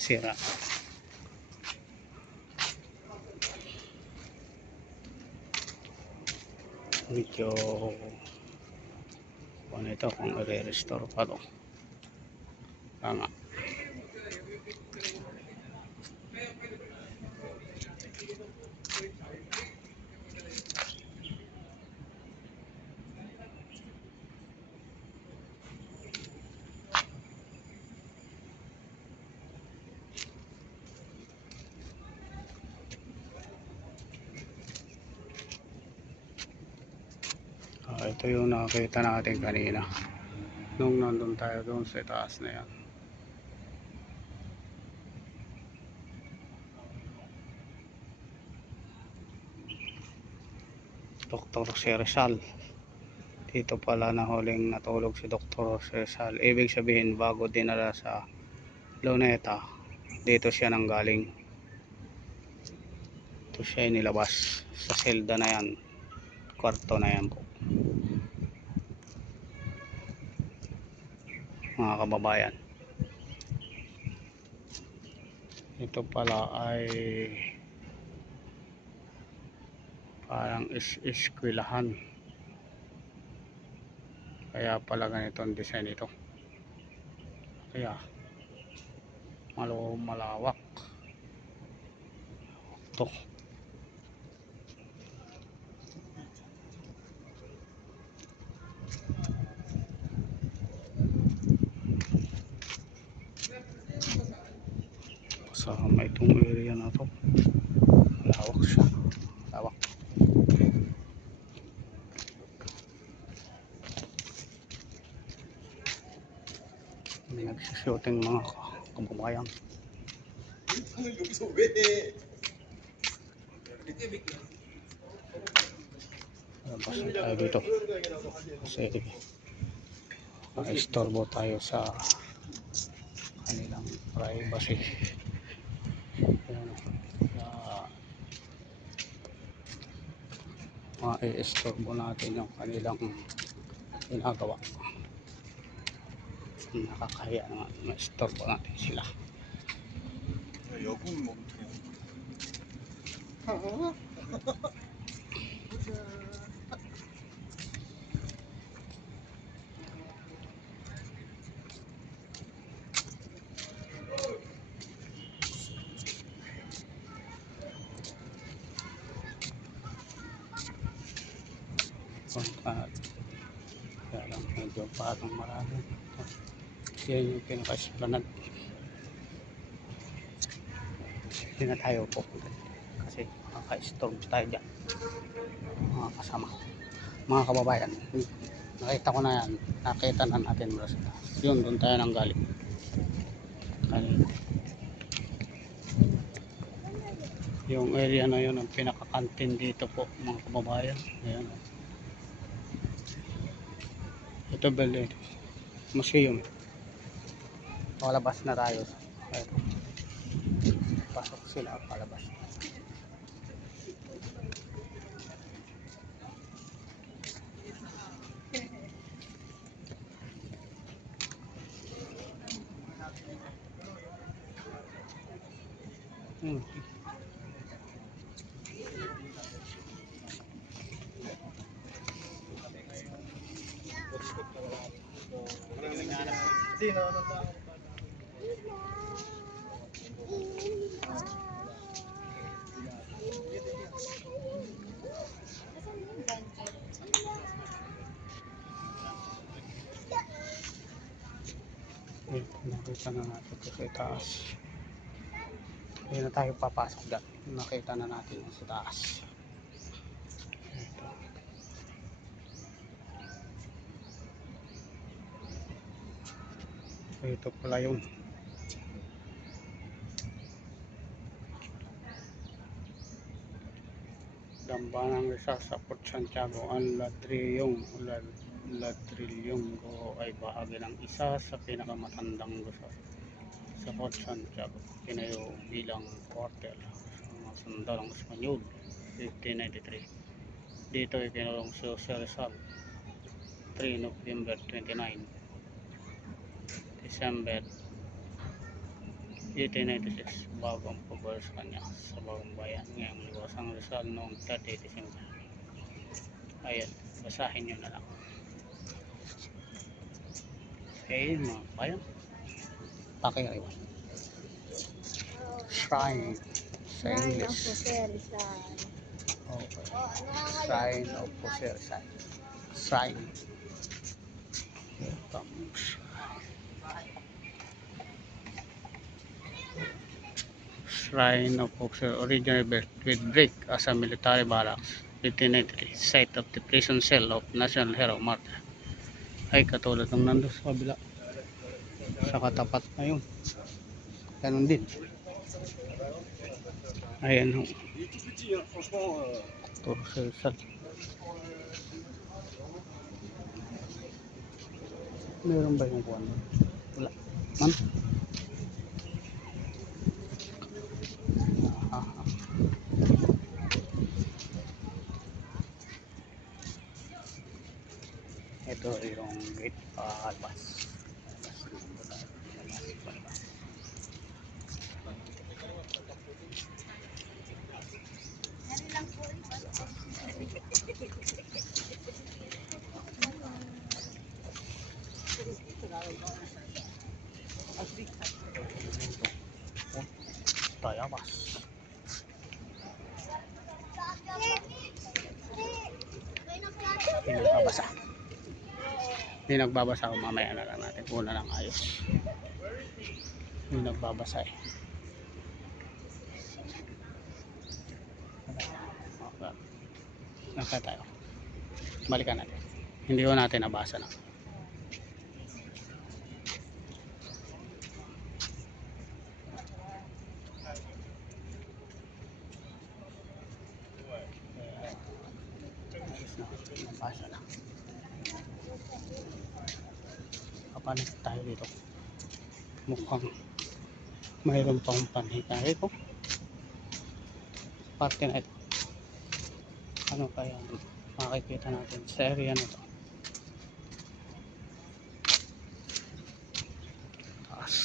Sira. Medyo ano ito kung i-restore pa to. Tama. Ito yung nakita natin kanina nung nandun tayo doon sa taas na yan. Dr. Rizal. Dito pala na huling natulog si Dr. Rizal. Ibig sabihin bago dinala sa Luneta, dito siya nanggaling. Ito siya nilabas sa selda na yan, kwarto na yan po, mga kababayan. Ito pala ay parang eskwelahan, kaya pala ganito ang design ito, kaya malawak ito. Kasama itong area na to, lawak siya, lawak. May nagsushooting mga kababayan. Basta tayo dito kasi istorbo tayo sa kanilang privacy. Istorbo natin yung kanilang ginagawa. Nakakahiya naman, ma-istorbo natin sila. 여군 몸통. Kaya lang medyo parang marami. Yan yung pinaka-esplanade. Hindi na tayo pupunta kasi makaka-storm tayo dyan, mga kasama, mga kababayan. Nakita ko na yan, nakita na natin mula sa taas. Yun, doon tayo nang galing kanina. Yung area na yun ang pinaka-kantin dito po, mga kababayan. Ayan. Ito bali, museum. Palabas na tayo. Ito. Pasok sila, palabas. Nakita na natin ito sa taas. Hindi na tayo papasok dyan. Nakita na natin sa taas. Ito pala yun. Dambanang Rizal sa Port Santiago. Ang ladrilyong ay bahagi ng isa sa pinakamatandang Rizal sa Port Santiago. Tinayo bilang quarter mga sundalo ng Espanyol 1593. Dito ikinulong si Jose Rizal 3 November 29 December 1896 bago ang pagbalas kanya sa bagong bayan. Ngayong liwas ang Rizal noong 30 December. Ayan, basahin nyo na lang. Okay mga bayan, pakiriwan shrine sa English. Okay. Shrine of Jose Rizal. Shrine. Shrine of Jose, originally built with brick as a military barracks 1593, site of the prison cell of national hero Martyr. Ay katulad ng nandun sa kabila, sa katapat na yun, ganun din. Ayan ho, Jose Rizal. Meron ba yung kuwan? Wala man. Ito yung gate palabas. Palabas. Hindi nagbabasa. Hindi nagbabasa ako, mamaya na lang natin. Una lang ayos. Hindi nagbabasa eh. Okay. Nakita tayo. Balikan natin. Hindi ko natin nabasa na. Nabasa na. Kapalit tayo dito. Mukhang mayroon pang panhikari ko. Parte na ito. Ano kaya makikita natin sa area na ito? Taas.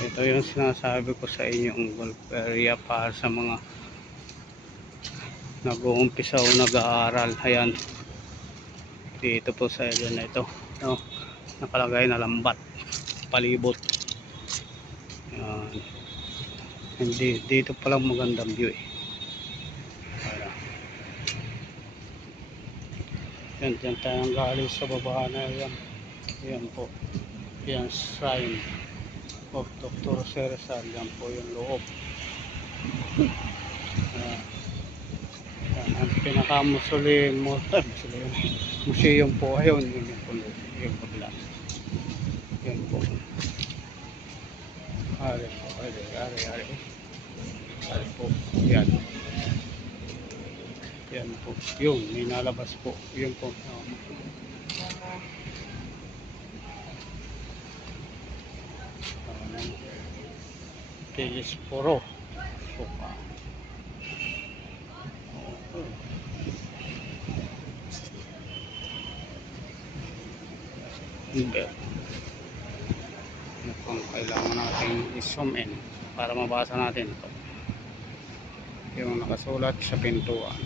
Ito yung sinasabi ko sa inyong golf area para sa mga nag-uumpisa o nag-aaral. Ayan, dito po sa area na ito, nakalagay na lambat palibot. Ayan. Hindi, dito palang magandang view eh. Yan, dyan tayong galing sa baba na yan. Yan po, yan shrine of Dr. Jose Rizal. Yan po yung loob. Yan, ang museum po ayun, yung kabila. Yan po. Ari po, yan. Yan po, yun, may nalabas po. Yun po. Telisporo. Sopa. Hindi. Mukhang kailangan natin i-zoom in para mabasa natin ito yung nakasulat sa pintuan.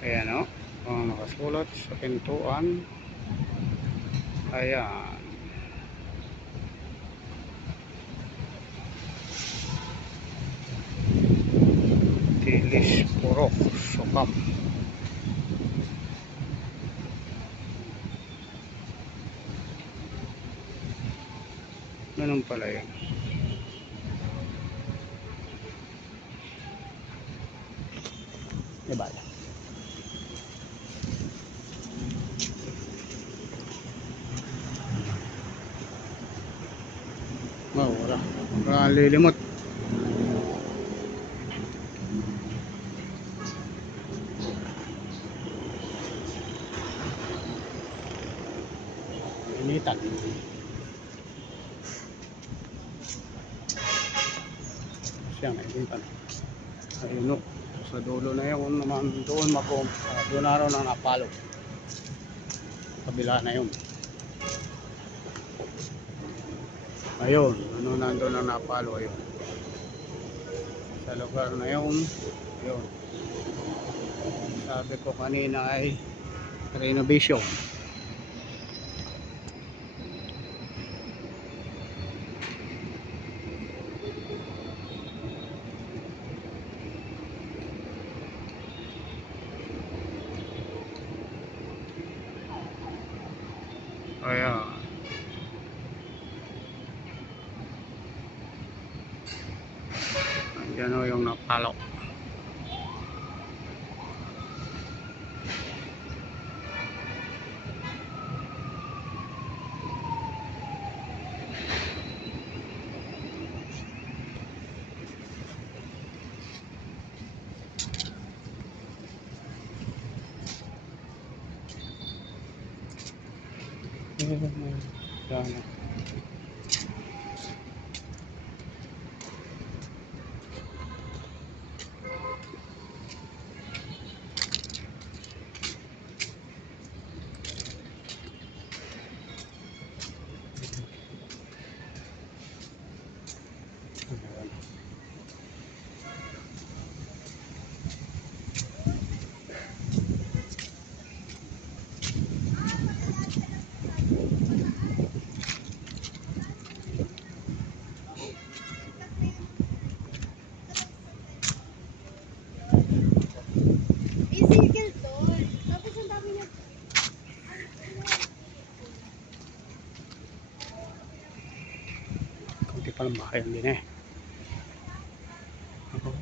Ayan o, yung nakasulat sa pintuan. Ayan. Tilis Purok Sukam. Ganun pala yun. Diba? Oh, wala lilimot. Initan. Siya na initan. Ayun o, sa dulo na yun naman doon doon na raw na napalo. Kabila na yun. Ayun, ano nandun na napalo ayun. Sa lugar na yun, ayun. Sabi ko kanina ay renovation. Ayan. Yan o yung napalo. Yan. I-circle doon. Tapos ang dami niya. Kunti pa lang bahayan din eh. Oh.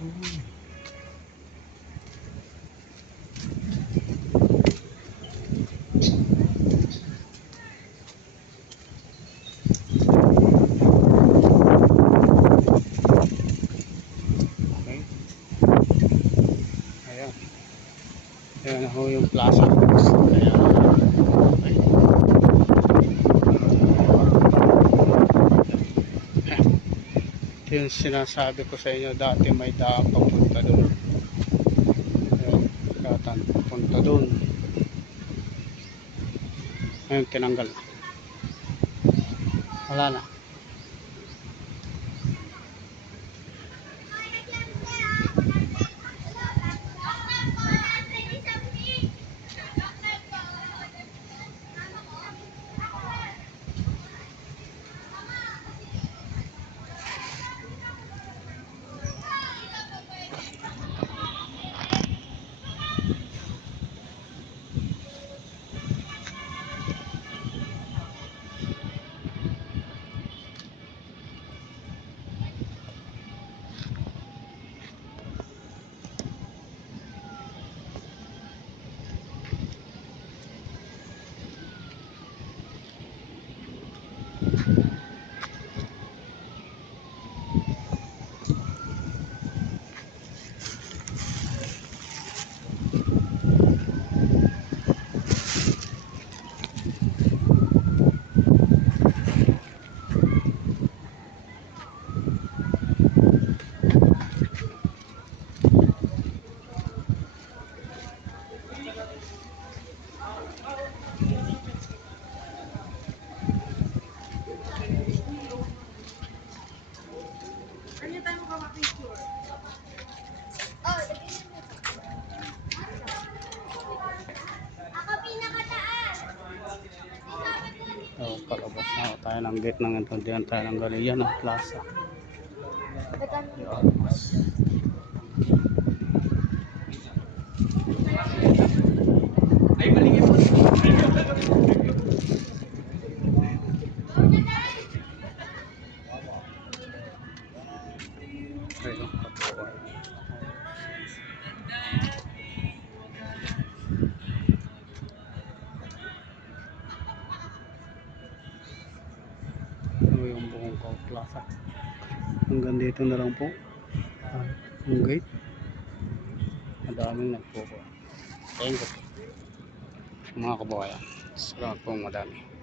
Okay. Ayan. Ayan ako yung plaza. Ayan. Okay. Ito yung sinasabi ko sa inyo dati may daan papunta doon. Ayan. Katan papunta doon. Ngayon tinanggal na. Wala na. So, palabas na tayo ng gate ng ito. Diyan tayo ng Galian Plaza. Yan. Ayun, kababayan. Ito yung buong Kao Plaza. Hanggang dito na lang po. Yung gate. Madaming nagpupo. Thank you. Mga kababayan. Salamat po madami.